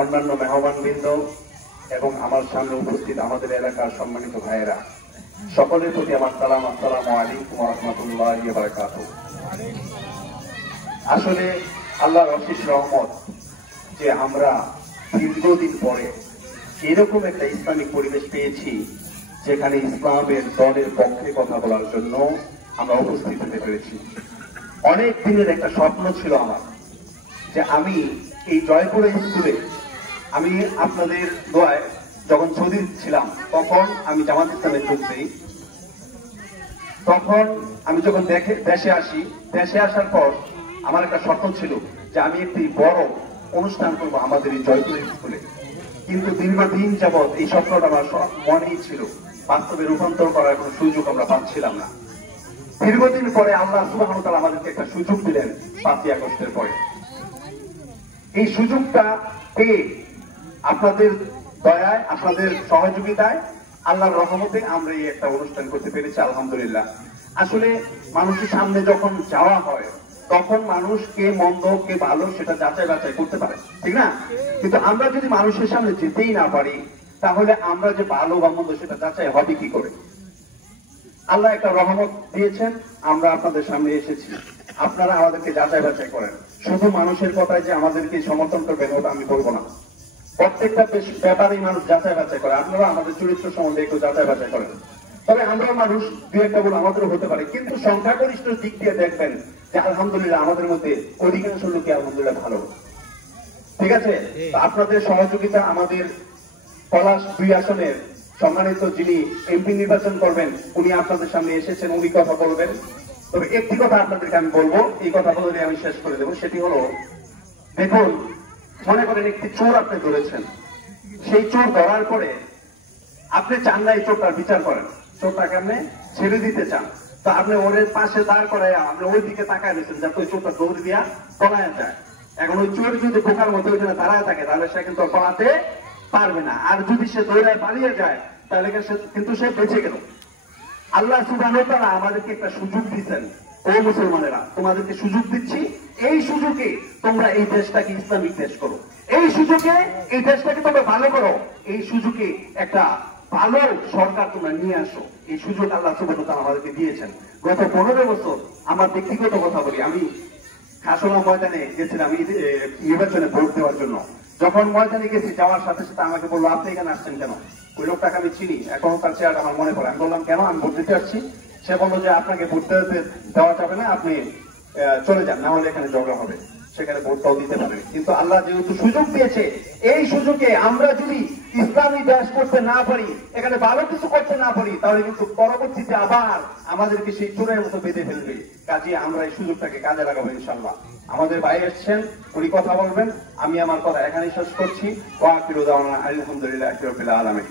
অন্যান্য মেহমানবৃন্দ এবং আমার সামনে উপস্থিত আমাদের এলাকার সম্মানিত ভাইয়েরা, সকলের প্রতি আমার সালাম। আসসালামু আলাইকুম ওয়া রাহমাতুল্লাহি ওয়া বারাকাতুহু। আসলে আল্লাহর অশেষ রহমত যে আমরা দীর্ঘদিন পরে এরকম একটা ইসলামিক পরিবেশ পেয়েছি যেখানে ইসলামের দলের পক্ষে কথা বলার জন্য আমরা উপস্থিত হতে পেরেছি। অনেক দিনের একটা স্বপ্ন ছিল আমার যে আমি এই জয়পুরে স্কুলে আমি আপনাদের দোয়ায় যখন সৌদি ছিলাম তখন আমি জামাত ইসলামে যোগ দিই। তখন আমি যখন দেশে আসার পর আমার একটা স্বপ্ন ছিল যে আমি একটি বড় অনুষ্ঠান করবো আমাদের এই জয়পুর স্কুলে। কিন্তু দীর্ঘদিন যাবৎ এই স্বপ্নটা আমার মনেই ছিল, বাস্তবে রূপান্তর করার কোনো সুযোগ আমরা পাচ্ছিলাম না। দীর্ঘদিন পরে আল্লাহ সুবহানাহু ওয়া তাআলা আমাদেরকে একটা সুযোগ দিলেন 5ই আগস্টের পরে। এই সুযোগটা পেয়ে আপনাদের দয়ায়, আপনাদের সহযোগিতায়, আল্লাহর রহমতে আমরা এই একটা অনুষ্ঠান করতে পেরেছি, আলহামদুলিল্লাহ। আসলে মানুষের সামনে যখন যাওয়া হয় তখন মানুষ কে মন্দ কে ভালো সেটা যাচাই বাছাই করতে পারে, ঠিক না? কিন্তু আমরা যদি মানুষের সামনে যেতেই না পারি তাহলে আমরা যে ভালো বা মন্দ সেটা যাচাই হবে কি করে? আল্লাহ একটা রহমত দিয়েছেন, আমরা আপনাদের সামনে এসেছি, আপনারা আমাদেরকে যাচাই বাছাই করেন। শুধু মানুষের কথায় যে আমাদেরকে সমর্থন করবেন ওটা আমি বলবো না। প্রত্যেকটা ব্যাপারেই মানুষ যাচাই বাছাই করে। আপনারা আমাদের চরিত্র সম্বন্ধে একটু যাচাই বাছাই করেন। তবে আমরা মানুষ দু একটা বলে আমাদেরও হতে পারে, কিন্তু সংখ্যাগরিষ্ঠ দিক দিয়ে দেখবেন যে আলহামদুলিল্লাহ আমাদের মধ্যে অধিকাংশ লোকই আলহামদুলিল্লাহ ভালো, ঠিক আছে? আপনাদের সহযোগিতা, আমাদের পলাশ 2 আসনের সম্মানিত যিনি এমপি নির্বাচন করবেন উনি আপনাদের সামনে এসেছেন, উনি কথা বলবেন। তবে একটি কথা আপনাদেরকে আমি বলবো, এই কথা বলে আমি শেষ করে দেবো। সেটি হলো, দেখুন, মনে করেন একটি চোর আপনি ধরেছেন, সেই চোর ধরার পরে আপনি চান না এই চোরটার বিচার করেন, চোরটাকে আপনি ছেড়ে দিতে চান। তো আপনি ওর পাশে দাঁড় করায় আপনি ওই দিকে তাকায় দিচ্ছেন যাতে ওই চোরটা দৌড় দিয়া পলায় যায়। এখন ওই চোর যদি বোকার মতো ওইখানে দাঁড়ায় থাকে তাহলে সে কিন্তু পলাতে পারবে না। আর যদি সে দৌড়ায় পালিয়ে যায় তাহলে কিন্তু সে বেঁচে গেল। আল্লাহ সুবহানাহু ওয়া তাআলা আমাদেরকে একটা সুযোগ দিচ্ছেন। ও মুসলমানেরা, তোমাদেরকে সুযোগ দিচ্ছি, এই সুযোগে তোমরা এই দেশটাকে ইসলামিক দেশ করো, এই সুযোগে এই দেশটাকে তোমরা ভালো করো, এই সুযোগে একটা ভালো সরকার তোমরা নিয়ে আসো। এই সুযোগ আল্লাহ সুবহানাহু ওয়া তাআলা আমাদেরকে দিয়েছেন। গত 15 বছর আমার ব্যক্তিগত কথা বলি, আমি খাসোলা ময়দানে গেছিলাম নির্বাচনে ভোট দেওয়ার জন্য। যখন ময়দানে গেছি, যাওয়ার সাথে সাথে আমাকে বললো আপনি এখানে আসছেন কেন? ওই লোকটাকে আমি চিনি, এখনো তার চেহারা আমার মনে পড়ে। আমি বললাম কেন? আমি ভোট দিতে আসছি। সে বললো যে আপনাকে ভোট দেওয়া যাবে না, আপনি চলে যান, না হলে এখানে ঝগড়া হবে। সেখানে ভোটটাও দিতে পারেন। কিন্তু আল্লাহ যেহেতু সুযোগ দিয়েছে, এই সুযোগে আমরা যদি ইসলামী দেশ করতে না পারি, এখানে ভালো কিছু করতে না পারি, তাহলে কিন্তু পরবর্তীতে আবার আমাদেরকে সেই চোরের মতো বেঁধে ফেলবে। কাজে আমরা এই সুযোগটাকে কাজে লাগাবো ইনশাআল্লাহ। আমাদের ভাই এসছেন, উনি কথা বলবেন, আমি আমার কথা এখানেই শেষ করছি। ওয়া আখিরু দাওয়ানা আলহামদুলিল্লাহি রাব্বিল আলামিন।